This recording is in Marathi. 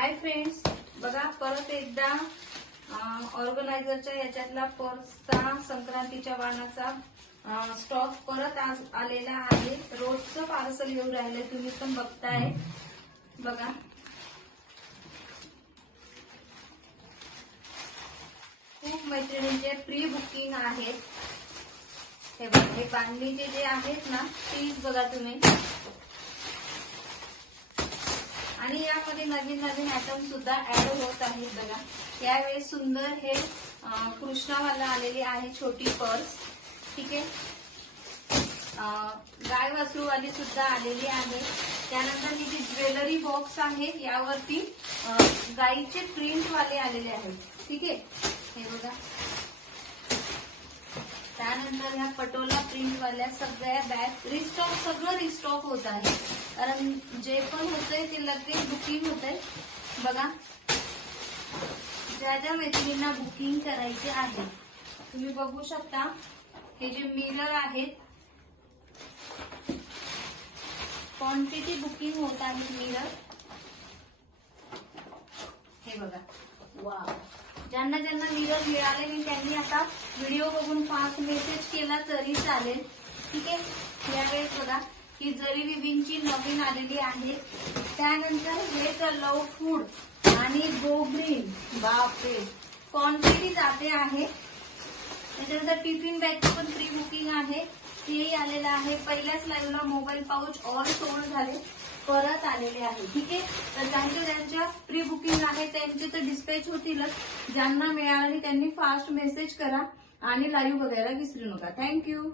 हाय फ्रेंड्स, बघा परत एकदा ऑर्गनायझरच्या याच्यातला पर्सचा संक्रांतीच्या वाणाचा स्टॉक परत आज आलेला आहे। रोजचं पार्सल येऊ राहिले, तुम्ही पण बघताय। बघा खूप मैत्रिणींचे प्री बुकिंग आहेत। हे बघा, हे बांधणीचे जे आहेत ना, प्लीज बघा तुम्ही। आणि यामध्ये नवीन नवीन आयटम सुद्धा ऍड होत आहेत। बघा यावेळेस सुंदर हे कृष्णावाला आलेली आहे छोटी पर्स, ठीक आहे। गाय वासरूवाली सुद्धा आलेली आहे। त्यानंतर ही जी ज्वेलरी बॉक्स आहे यावरती गायीचे प्रिंट वाले आलेले आहेत, ठीक आहे। हे बघा, त्यानंतर ह्या पटोला प्रिंट वाल्या सगळ्या बॅग रिस्टॉक, सगळं रिस्टॉक होत आहे। कारण जे पण होतंय ते लगेच बुकिंग होतंय। बघा ज्या ज्या मैत्रिणींना बुकिंग करायचे आहे तुम्ही बघू शकता। हे जे मिरर आहेत, क्वांटिटी बुकिंग होत आहे मिरर। हे बघा, वाव, ज्यांना ज्यांना मिरर मिळाले नाही त्यांनी आता व्हिडिओ बघून फास्ट मेसेज केला तरी चालेल, ठीक आहे। यावेळेस बघा ही जरी विविंगची नवीन आलेली आहे। त्यानंतर हे लव फूड आणि गो ग्रीन, बापरे क्वांटिटी जाते आहे। त्याच्यानंतर टिफिन बॅगचं पण प्री बुकिंग आहे, तेही आलेलं आहे। पहिल्याच लाईव्हला मोबाईल पाऊच ऑल सोल्ड झाले, परत आलेले आहे, ठीक आहे। तर ज्यांच्या प्री बुकिंग आहे त्यांचे तर डिस्पॅच होतीलच। ज्यांना मिळालं त्यांनी फास्ट मेसेज करा आणि लाईव्ह बघायला विसरू नका। थँक्यू।